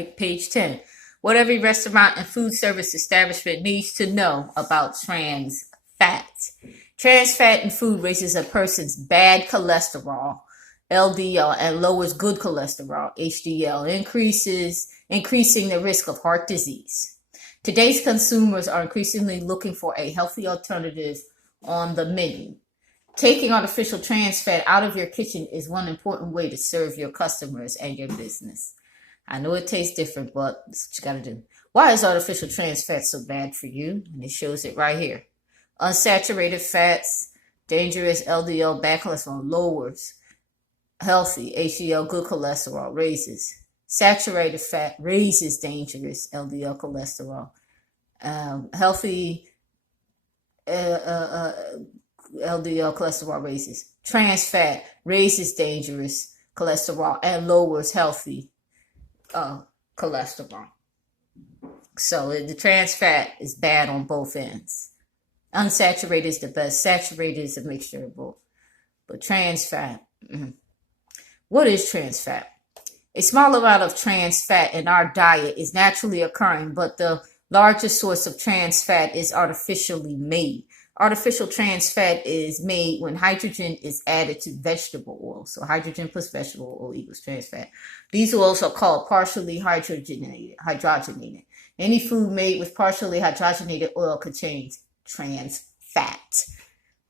right? Page 10. What every restaurant and food service establishment needs to know about trans fat. Trans fat in food raises a person's bad cholesterol, LDL, and lowers good cholesterol, HDL, increasing the risk of heart disease. Today's consumers are increasingly looking for a healthy alternative on the menu. Taking artificial trans fat out of your kitchen is one important way to serve your customers and your business. I know it tastes different, but that's what you got to do. Why is artificial trans fat so bad for you? And it shows it right here. Unsaturated fats, dangerous LDL, bad cholesterol, lowers. Healthy HDL, good cholesterol, raises. Saturated fat raises dangerous LDL cholesterol. Healthy LDL cholesterol raises. Trans fat raises dangerous cholesterol and lowers healthy cholesterol. So the trans fat is bad on both ends. Unsaturated is the best. Saturated is a mixture of both. But trans fat. What is trans fat? A small amount of trans fat in our diet is naturally occurring, but the largest source of trans fat is artificially made. Artificial trans fat is made when hydrogen is added to vegetable oil. So hydrogen plus vegetable oil equals trans fat. These oils are called partially hydrogenated. Any food made with partially hydrogenated oil contains trans fat.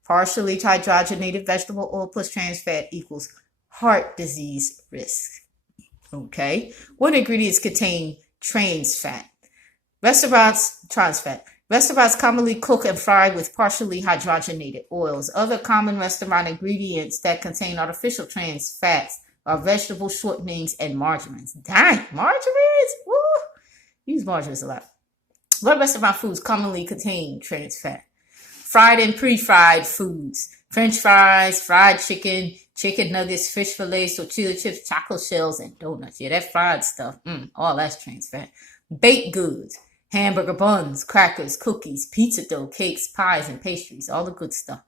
Partially hydrogenated vegetable oil plus trans fat equals heart disease risk. Okay. What ingredients contain trans fat? Trans fat. Restaurants commonly cook and fry with partially hydrogenated oils. Other common restaurant ingredients that contain artificial trans fats are vegetable shortenings and margarines. Dang, margarines? Woo! Use margarines a lot. What restaurant foods commonly contain trans fat? Fried and pre-fried foods. French fries, fried chicken, chicken nuggets, fish fillets, tortilla chips, chocolate shells, and donuts. Yeah, that fried stuff. All that's trans fat. Baked goods. Hamburger buns, crackers, cookies, pizza dough, cakes, pies, and pastries. All the good stuff.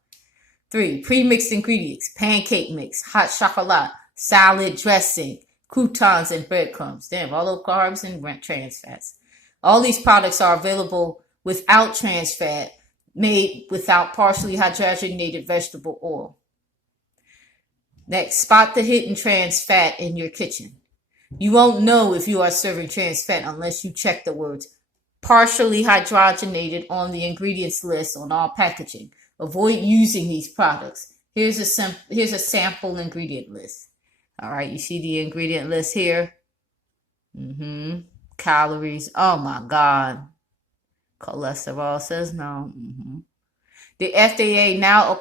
3. Pre-mixed ingredients. Pancake mix, hot chocolate, salad dressing, croutons, and breadcrumbs. Damn, all those carbs and trans fats. All these products are available without trans fat, made without partially hydrogenated vegetable oil. Next, spot the hidden trans fat in your kitchen. You won't know if you are serving trans fat unless you check the words partially hydrogenated on the ingredients list on all packaging. Avoid using these products. Here's a sample ingredient list. All right, you see the ingredient list here? Calories. Oh my God. Cholesterol says no. The FDA now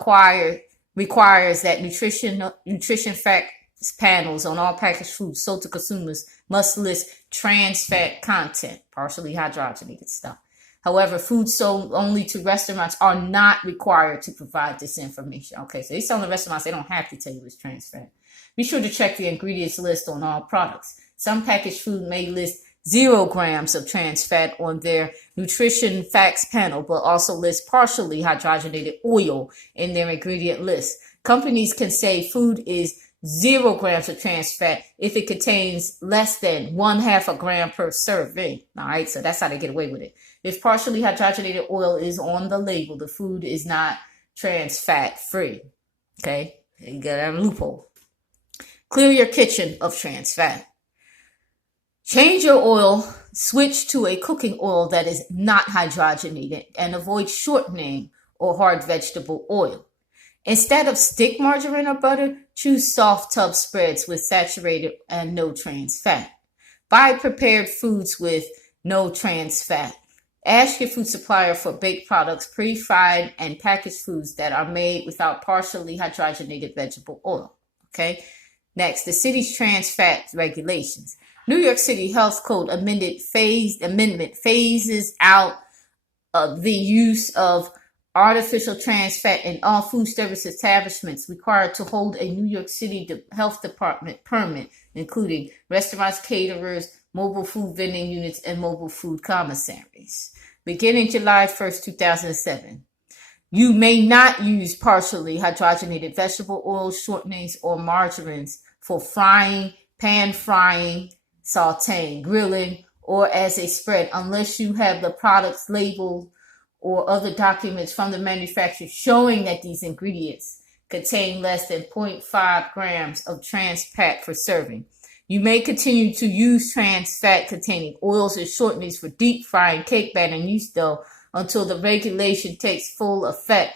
requires that nutrition facts panels on all packaged foods sold to consumers must list trans fat content, partially hydrogenated stuff. However, foods sold only to restaurants are not required to provide this information. Okay, so they sell in restaurants, they don't have to tell you it's trans fat. Be sure to check the ingredients list on all products. Some packaged food may list 0 grams of trans fat on their nutrition facts panel, but also list partially hydrogenated oil in their ingredient list. Companies can say food is 0 grams of trans fat if it contains less than 1/2 gram per serving. All right, so that's how they get away with it. If partially hydrogenated oil is on the label, the food is not trans fat free. Okay, you got a loophole. Clear your kitchen of trans fat. Change your oil, switch to a cooking oil that is not hydrogenated, and avoid shortening or hard vegetable oil. Instead of stick margarine or butter, choose soft tub spreads with saturated and no trans fat. Buy prepared foods with no trans fat. Ask your food supplier for baked products, pre-fried, and packaged foods that are made without partially hydrogenated vegetable oil. Okay. Next, the city's trans fat regulations. New York City Health Code amendment phases out of the use of artificial trans fat in all food service establishments required to hold a New York City Health Department permit, including restaurants, caterers, mobile food vending units, and mobile food commissaries. Beginning July 1st, 2007, you may not use partially hydrogenated vegetable oils, shortenings, or margarines for frying, pan frying, sauteing, grilling, or as a spread, unless you have the products labeled or other documents from the manufacturer showing that these ingredients contain less than 0.5 grams of trans fat per serving. You may continue to use trans fat containing oils and shortenings for deep frying, cake batter, and yeast dough until the regulation takes full effect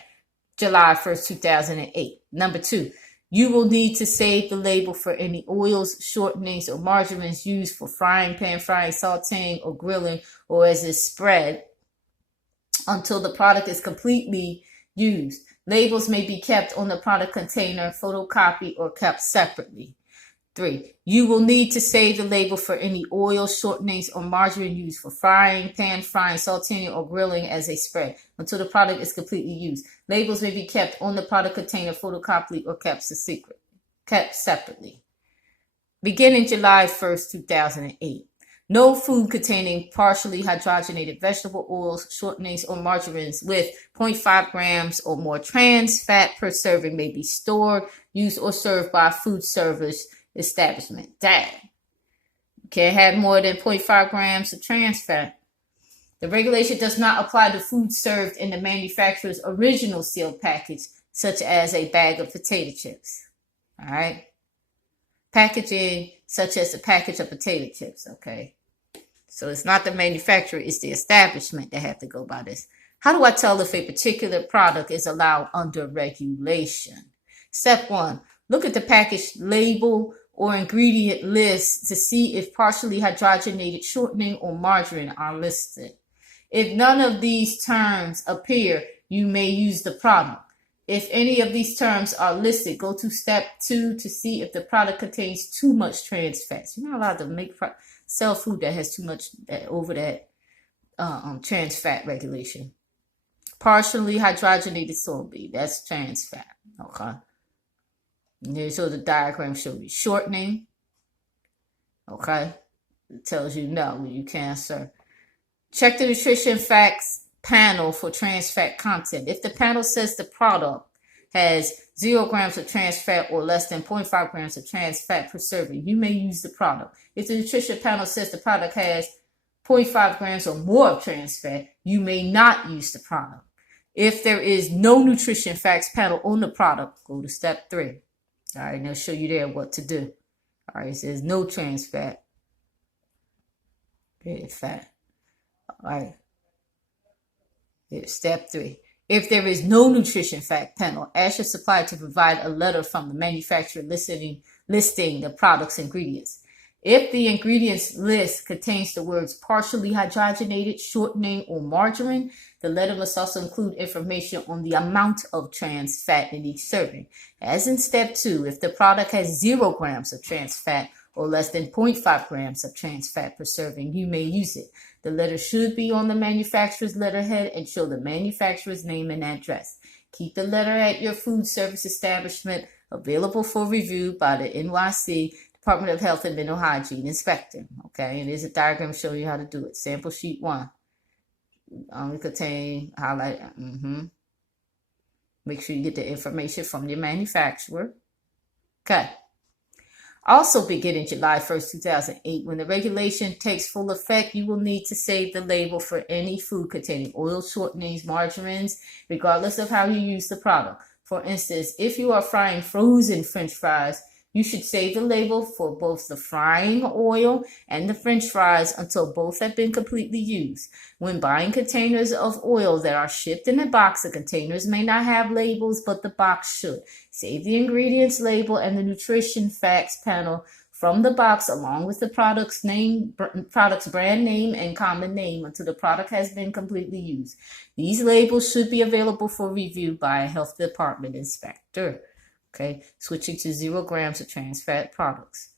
July 1st, 2008. Number 2, you will need to save the label for any oils, shortenings, or margarines used for frying, pan frying, sauteing, or grilling, or as a spread until the product is completely used. Labels may be kept on the product container, photocopied, or kept separately. 3, you will need to save the label for any oil, shortenings, or margarine used for frying, pan frying, sauteing, or grilling as a spread until the product is completely used. Labels may be kept on the product container, photocopied, or kept separately. Beginning July 1st, 2008. No food containing partially hydrogenated vegetable oils, shortenings, or margarines with 0.5 grams or more trans fat per serving may be stored, used, or served by a food service establishment. Dang. You can't have more than 0.5 grams of trans fat. The regulation does not apply to food served in the manufacturer's original sealed package, such as a bag of potato chips. All right. Packaging, such as a package of potato chips. Okay. So it's not the manufacturer, it's the establishment that have to go by this. How do I tell if a particular product is allowed under regulation? Step 1, look at the package label or ingredient list to see if partially hydrogenated shortening or margarine are listed. If none of these terms appear, you may use the product. If any of these terms are listed, go to step 2 to see if the product contains too much trans fats. You're not allowed to sell food that has too much over that trans fat regulation. Partially hydrogenated soybean, that's trans fat. Okay. And here's so the diagram shows you shortening. Okay. It tells you no, you can't serve. Check the nutrition facts panel for trans fat content. If the panel says the product has 0 grams of trans fat or less than 0.5 grams of trans fat per serving, you may use the product. If the nutrition panel says the product has 0.5 grams or more of trans fat, you may not use the product. If there is no nutrition facts panel on the product, go to step 3. All right, and they'll show you there what to do. All right, it says no trans fat. Fat. All right. Here's step 3. If there is no nutrition fact panel, ask your supplier to provide a letter from the manufacturer listing the product's ingredients. If the ingredients list contains the words partially hydrogenated, shortening, or margarine, the letter must also include information on the amount of trans fat in each serving. As in step 2, if the product has 0 grams of trans fat or less than 0.5 grams of trans fat per serving, you may use it. The letter should be on the manufacturer's letterhead and show the manufacturer's name and address. Keep the letter at your food service establishment, available for review by the NYC Department of Health and Mental Hygiene inspector. Okay, and there's a diagram showing you how to do it. Sample sheet 1. Only contain highlight. Make sure you get the information from your manufacturer. Okay. Also beginning July 1st, 2008, when the regulation takes full effect, you will need to save the label for any food containing oil, shortenings, margarines, regardless of how you use the product. For instance, if you are frying frozen French fries, you should save the label for both the frying oil and the French fries until both have been completely used. When buying containers of oil that are shipped in a box, the containers may not have labels, but the box should. Save the ingredients label and the nutrition facts panel from the box along with the product's brand name and common name until the product has been completely used. These labels should be available for review by a health department inspector. Okay, switching to 0 grams of trans fat products.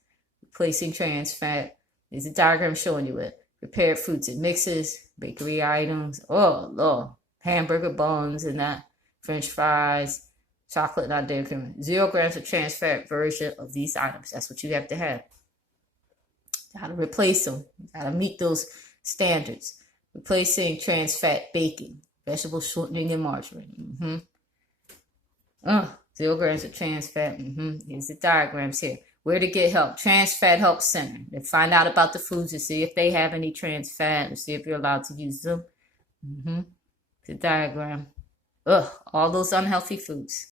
Replacing trans fat. There's a diagram showing you it. Prepared foods and mixes, bakery items, oh Lord, hamburger buns and that, French fries, chocolate, not dairy cream. 0 grams of trans fat version of these items. That's what you have to have. How to replace them. How to meet those standards. Replacing trans fat baking, vegetable shortening, and margarine. 0 grams of trans fat. Here's the diagrams here. Where to get help? Trans Fat Help Center. To find out about the foods and see if they have any trans fat and see if you're allowed to use them. The diagram. Ugh, all those unhealthy foods.